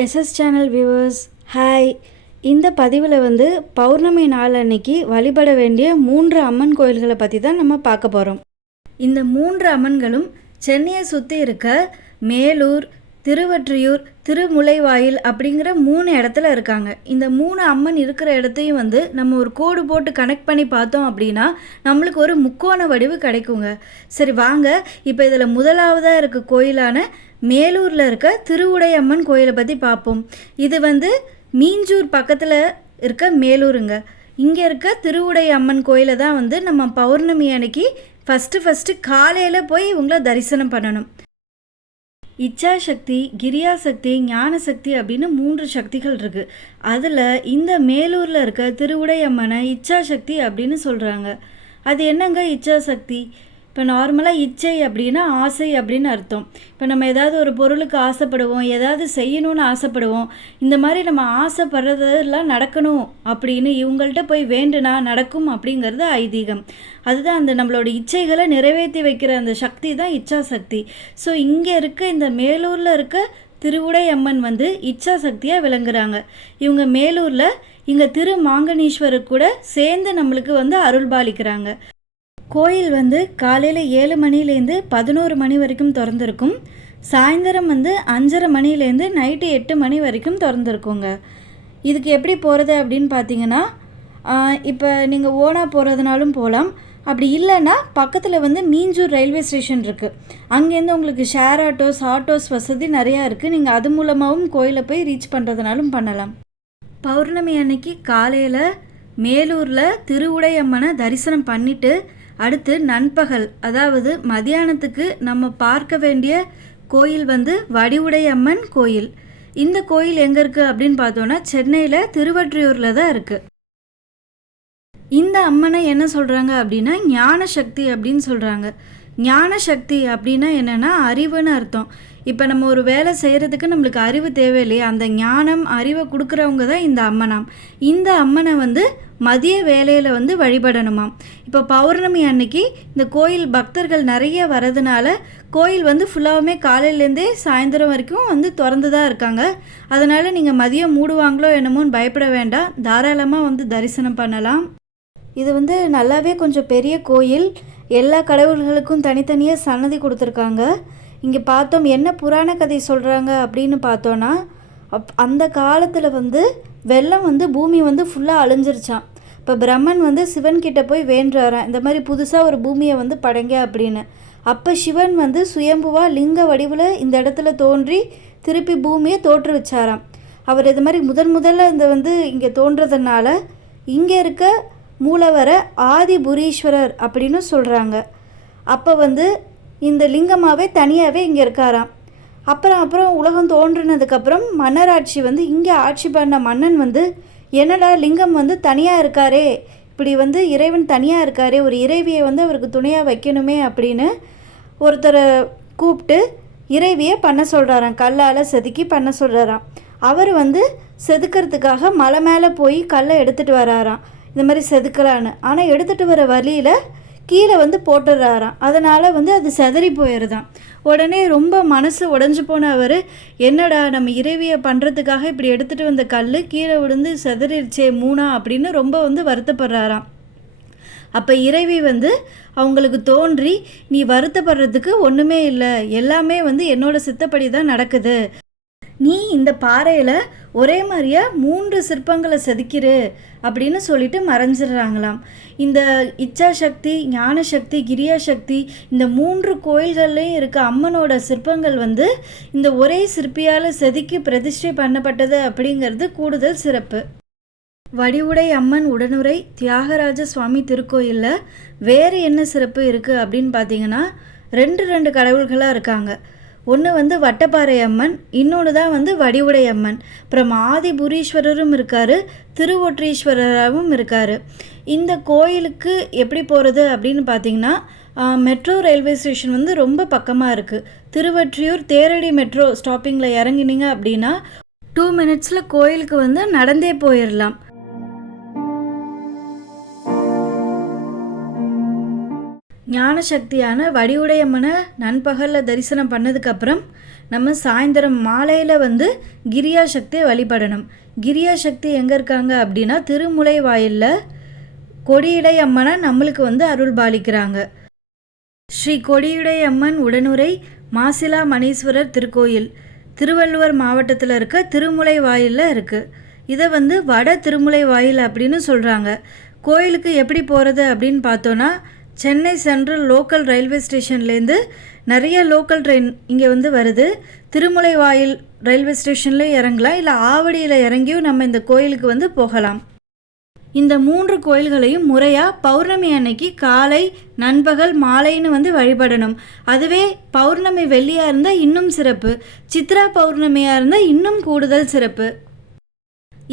SS channel viewers hi இந்த பதிவில் வந்து பௌர்ணமி நாள் அன்னைக்கு வழிபட வேண்டிய மூன்று அம்மன் கோயில்களை பற்றி தான் நம்ம பார்க்க போகிறோம் இந்த மூன்று அம்மன்களும் சென்னையை சுற்றி இருக்க மேலூர் திருவற்றியூர் திருமுலைவாயில் அப்படிங்கிற மூணு இடத்துல இருக்காங்க. இந்த மூணு அம்மன் இருக்கிற இடத்தையும் வந்து நம்ம ஒரு கோடு போட்டு கனெக்ட் பண்ணி பார்த்தோம் அப்படின்னா நம்மளுக்கு ஒரு முக்கோண வடிவு கிடைக்குங்க. சரி வாங்க. இப்போ இதில் முதலாவதாக இருக்க கோயிலான மேலூரில் இருக்க திருவுடையம்மன் கோயிலை பற்றி பார்ப்போம் இது வந்து மீஞ்சூர் பக்கத்தில் இருக்க மேலூருங்க. இங்கே இருக்க திருவுடை அம்மன் கோயிலை தான் வந்து நம்ம பௌர்ணமி அன்னைக்கு ஃபஸ்ட்டு ஃபஸ்ட்டு காலையில் போய் இவங்கள தரிசனம் பண்ணணும். இச்சாசக்தி கிரியாசக்தி ஞானசக்தி அப்படின்னு மூன்று சக்திகள் இருக்குது அதில் இந்த மேலூரில் இருக்க திருவுடை அம்மனை இச்சாசக்தி அப்படின்னு சொல்கிறாங்க அது என்னங்க இச்சாசக்தி இப்போ நார்மலாக இச்சை அப்படின்னா ஆசை அப்படின்னு அர்த்தம். இப்போ நம்ம ஏதாவது ஒரு பொருளுக்கு ஆசைப்படுவோம் ஏதாவது செய்யணும்னு ஆசைப்படுவோம் இந்த மாதிரி நம்ம ஆசைப்படுறதெல்லாம் நடக்கணும் அப்படின்னு இவங்கள்ட்ட போய் வேண்டுனா நடக்கும் அப்படிங்கிறது ஐதீகம். அதுதான் அந்த நம்மளோட இச்சைகளை நிறைவேற்றி வைக்கிற அந்த சக்தி தான் இச்சா சக்தி ஸோ இங்கே இருக்க இந்த மேலூரில் இருக்க திருவுடை அம்மன் வந்து இச்சா சக்தியாக விளங்குறாங்க. இவங்க மேலூரில் இங்கே திரு மாங்கனீஸ்வரர் கூட சேர்ந்து நம்மளுக்கு வந்து அருள்பாலிக்கிறாங்க. கோயில் வந்து காலையில் ஏழு மணிலேருந்து பதினோரு மணி வரைக்கும் திறந்துருக்கும். சாயந்தரம் வந்து அஞ்சரை மணிலேருந்து நைட்டு எட்டு மணி வரைக்கும் திறந்துருக்குங்க. இதுக்கு எப்படி போகிறது அப்படின்னு பார்த்தீங்கன்னா இப்போ நீங்கள் ஓனாக போகிறதுனாலும் போகலாம் அப்படி இல்லைன்னா பக்கத்தில் வந்து மீஞ்சூர் ரயில்வே ஸ்டேஷன் இருக்குது அங்கேருந்து உங்களுக்கு ஷேர் ஆட்டோஸ் ஆட்டோஸ் வசதி நிறையா இருக்குது நீங்கள் அது மூலமாகவும் கோயிலை போய் ரீச் பண்ணுறதுனாலும் பண்ணலாம். பௌர்ணமி அன்னைக்கு காலையில் மேலூரில் திருவுடையம்மனை தரிசனம் பண்ணிவிட்டு அடுத்து நண்பகல் அதாவது மதியானத்துக்கு நம்ம பார்க்க வேண்டிய கோயில் வந்து வடிவுடையம்மன் கோயில். இந்த கோயில் எங்கே இருக்குது அப்படின்னு பார்த்தோன்னா சென்னையில் திருவற்றியூரில் தான் இருக்குது இந்த அம்மனை என்ன சொல்கிறாங்க அப்படின்னா ஞான சக்தி அப்படின்னு சொல்கிறாங்க ஞான சக்தி அப்படின்னா என்னென்னா அறிவுன்னு அர்த்தம். இப்போ நம்ம ஒரு வேலை செய்கிறதுக்கு நம்மளுக்கு அறிவு தேவையில்லையே அந்த ஞானம் அறிவை கொடுக்குறவங்க தான் இந்த அம்மனாம். இந்த அம்மனை வந்து மதிய வேலையில் வந்து வழிபடணுமாம். இப்போ பௌர்ணமி அன்னைக்கு இந்த கோயில் பக்தர்கள் நிறைய வரதுனால கோயில் வந்து ஃபுல்லாகவுமே காலையிலேருந்தே சாயந்தரம் வரைக்கும் வந்து திறந்து தான் இருக்காங்க. அதனால் நீங்கள் மதியம் மூடுவாங்களோ என்னமோன்னு பயப்பட வேண்டாம். தாராளமாக வந்து தரிசனம் பண்ணலாம். இது வந்து நல்லாவே கொஞ்சம் பெரிய கோயில். எல்லா கடவுள்களுக்கும் தனித்தனியாக சன்னதி கொடுத்துருக்காங்க. இங்கே பார்த்தோம் என்ன புராண கதை சொல்கிறாங்க அப்படின்னு பார்த்தோன்னா அப் அந்த காலத்தில் வந்து வெள்ளம் வந்து பூமி வந்து ஃபுல்லாக அழிஞ்சிருச்சான் இப்போ பிரம்மன் வந்து சிவன் கிட்ட போய் வேண்டுறாராம் இந்த மாதிரி புதுசாக ஒரு பூமியை வந்து படைங்க அப்படின்னு. அப்போ சிவன் வந்து சுயம்புவா லிங்க வடிவில் இந்த இடத்துல தோன்றி திருப்பி பூமியை தோற்று வச்சாராம். அவர் இது மாதிரி முதன் முதல்ல இந்த வந்து இங்கே தோன்றதுனால இங்கே இருக்க மூலவரை ஆதிபுரீஸ்வரர் அப்படின்னு சொல்கிறாங்க அப்போ வந்து இந்த லிங்கமாகவே தனியாகவே இங்கே இருக்காராம். அப்புறம் அப்புறம் உலகம் தோன்றினதுக்கப்புறம் மன்னராட்சி வந்து இங்கே ஆட்சி பண்ண மன்னன் வந்து என்னடா லிங்கம் வந்து தனியாக இருக்காரே? இப்படி வந்து இறைவன் தனியாக இருக்காரே ஒரு இறைவியை வந்து அவருக்கு துணையாக வைக்கணுமே அப்படின்னு ஒருத்தரை கூப்பிட்டு இறைவியை பண்ண சொல்கிறாராம் கல்லால் செதுக்கி பண்ண சொல்கிறாராம் அவர் வந்து செதுக்கிறதுக்காக மலை மேலே போய் கல்லை எடுத்துகிட்டு வராராம். இந்த மாதிரி செதுக்கலான்னு. ஆனால் எடுத்துகிட்டு வர வழியில் கீழே வந்து போட்டுடுறாராம் அதனால் வந்து அது செதறி போயிடுதான் உடனே ரொம்ப மனசு உடஞ்சி போன அவர் என்னடா நம்ம இறைவியை பண்ணுறதுக்காக இப்படி எடுத்துகிட்டு வந்த கல் கீழே விழுந்து செதறிடுச்சே மூணா? அப்படின்னு ரொம்ப வந்து வருத்தப்படுறாராம். அப்போ இறைவி வந்து அவங்களுக்கு தோன்றி நீ வருத்தப்படுறதுக்கு ஒன்றுமே இல்லை. எல்லாமே வந்து என்னோட சித்தப்படி தான் நடக்குது. நீ இந்த பாறையில் ஒரே மாதிரியே மூன்று சிற்பங்களை செதுக்கிரு அப்படின்னு சொல்லிட்டு மறைஞ்சிடுறாங்களாம். இந்த இச்சாசக்தி ஞானசக்தி கிரியாசக்தி இந்த மூன்று கோயில்கள்லேயும் இருக்க அம்மனோட சிற்பங்கள் வந்து இந்த ஒரே சிற்பியால் செதுக்கி பிரதிஷ்டை பண்ணப்பட்டது அப்படிங்கிறது கூடுதல் சிறப்பு. வடிவுடை அம்மன் உடனுரை தியாகராஜ சுவாமி திருக்கோயிலில் வேறு என்ன சிறப்பு இருக்குது அப்படின்னு பார்த்தீங்கன்னா ரெண்டு ரெண்டு கடவுள்களாக இருக்காங்க. ஒன்று வந்து வட்டப்பாறை அம்மன் இன்னொன்று தான் வந்து வடிவுடை அம்மன் அப்புறம் ஆதிபுரீஸ்வரரும் இருக்கார் திருவொற்றீஸ்வரராகவும் இருக்கார். இந்த கோயிலுக்கு எப்படி போகிறது அப்படின்னு பார்த்தீங்கன்னா மெட்ரோ ரயில்வே ஸ்டேஷன் வந்து ரொம்ப பக்கமாக இருக்குது திருவற்றியூர் தேரடி மெட்ரோ ஸ்டாப்பிங்கில் இறங்கினீங்க அப்படின்னா டூ மினிட்ஸில் கோயிலுக்கு வந்து நடந்தே போயிடலாம் ஞான சக்தியான வடிவுடையம்மனை நண்பகலில் தரிசனம் பண்ணதுக்கப்புறம் நம்ம சாயந்தரம் மாலையில் வந்து கிரியா சக்தியை வழிபடணும். கிரியா சக்தி எங்கே இருக்காங்க அப்படின்னா திருமுலை வாயிலில் கொடியுடை அம்மனை நம்மளுக்கு வந்து அருள் பாலிக்கிறாங்க. ஸ்ரீ கொடியுடை அம்மன் உடனுரை மாசிலா மணீஸ்வரர் திருக்கோயில் திருவள்ளுவர் மாவட்டத்தில் இருக்க திருமுலை வாயிலில் இருக்குது இதை வந்து வட திருமுலை வாயில் அப்படின்னு சொல்கிறாங்க கோயிலுக்கு எப்படி போகிறது அப்படின்னு பார்த்தோன்னா சென்னை சென்ட்ரல் லோக்கல் ரயில்வே ஸ்டேஷன்லேருந்து நிறைய லோக்கல் ட்ரெயின் இங்கே வந்து வருது. திருமுலை வாயில் ரயில்வே ஸ்டேஷன்லேயும் இறங்கலாம் இல்லை ஆவடியில் இறங்கியும் நம்ம இந்த கோயிலுக்கு வந்து போகலாம். இந்த மூன்று கோயில்களையும் முறையாக பௌர்ணமி அன்னைக்கு காலை நண்பகல் மாலைன்னு வந்து வழிபடணும். அதுவே பௌர்ணமி வெள்ளியாக இருந்தால் இன்னும் சிறப்பு. சித்ரா பௌர்ணமியாக இருந்தால் இன்னும் கூடுதல் சிறப்பு.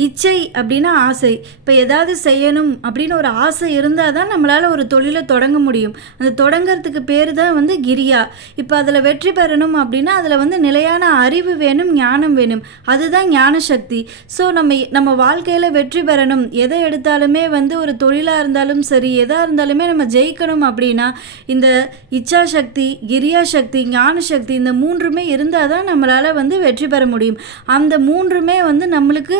இச்சை அப்படின்னா ஆசை. இப்போ ஏதாவது செய்யணும் அப்படின்னு ஒரு ஆசை இருந்தால் தான் நம்மளால் ஒரு தொழிலை தொடங்க முடியும். அந்த தொடங்கிறதுக்கு பேர் தான் வந்து கிரியா. இப்போ அதில் வெற்றி பெறணும் அப்படின்னா அதில் வந்து நிலையான அறிவு வேணும் ஞானம் வேணும். அதுதான் ஞான சக்தி ஸோ நம்ம நம்ம வாழ்க்கையில் வெற்றி பெறணும். எதை எடுத்தாலுமே வந்து ஒரு தொழிலாக இருந்தாலும் சரி எதாக இருந்தாலுமே நம்ம ஜெயிக்கணும் அப்படின்னா இந்த இச்சா சக்தி கிரியா சக்தி ஞான சக்தி இந்த மூன்றுமே இருந்தால் தான் நம்மளால் வந்து வெற்றி பெற முடியும். அந்த மூன்றுமே வந்து நம்மளுக்கு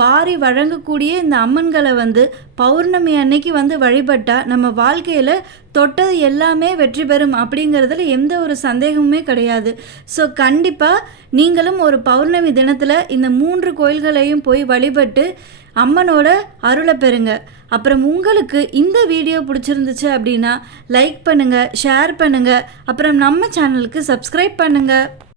வாரி வழங்கக்கூடிய இந்த அம்மன்களை வந்து பௌர்ணமி அன்னைக்கு வந்து வழிபட்டால் நம்ம வாழ்க்கையில் தொட்டது எல்லாமே வெற்றி பெறும் அப்படிங்கிறதுல எந்த ஒரு சந்தேகமுமே கிடையாது. ஸோ கண்டிப்பாக நீங்களும் ஒரு பௌர்ணமி தினத்தில் இந்த மூன்று கோயில்களையும் போய் வழிபட்டு அம்மனோட அருளை பெறுங்க. அப்புறம் உங்களுக்கு இந்த வீடியோ பிடிச்சிருந்துச்சு அப்படின்னா லைக் பண்ணுங்கள் ஷேர் பண்ணுங்கள் அப்புறம் நம்ம சேனலுக்கு சப்ஸ்கிரைப் பண்ணுங்கள்